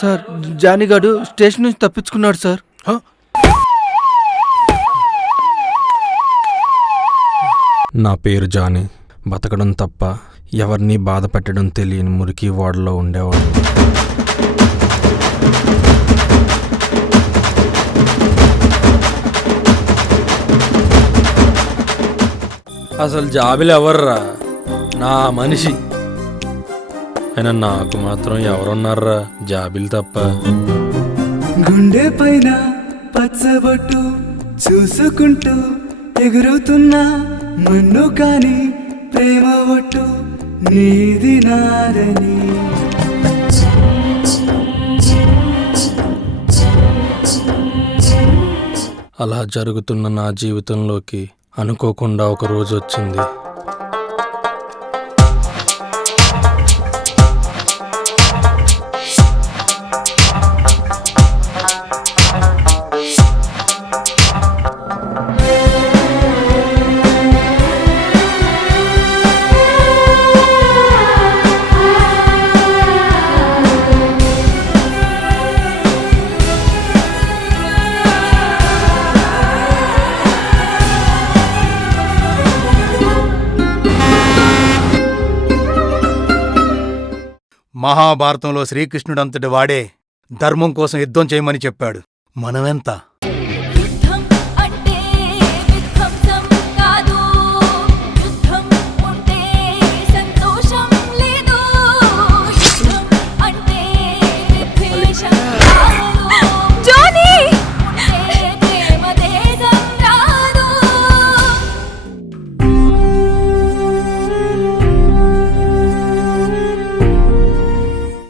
Sir జానీగాడు station నుంచి తప్పించుకున్నాడు sir. నా పేరు జానీ. బతకడం తప్ప ఎవరిని బాధ పెట్టడం తెలియని మురికి వాడలో ఉండేవాడు. అసలు జాబిలు ఎవర్రా? నా మనిషి అయినా నాకు మాత్రం ఎవరున్నారా జాబిలు తప్ప. గుండె పైన పచ్చబొట్టు చూసుకుంటూ ఎగురుతున్నా మన్ను కాని ప్రేమ ఒట్టు నీది నాదని. అలా జరుగుతున్న నా జీవితంలోకి అనుకోకుండా ఒక రోజు వచ్చింది. మహాభారతంలో శ్రీకృష్ణుడంతటి వాడే ధర్మం కోసం యుద్ధం చేయమని చెప్పాడు. మనమెంత?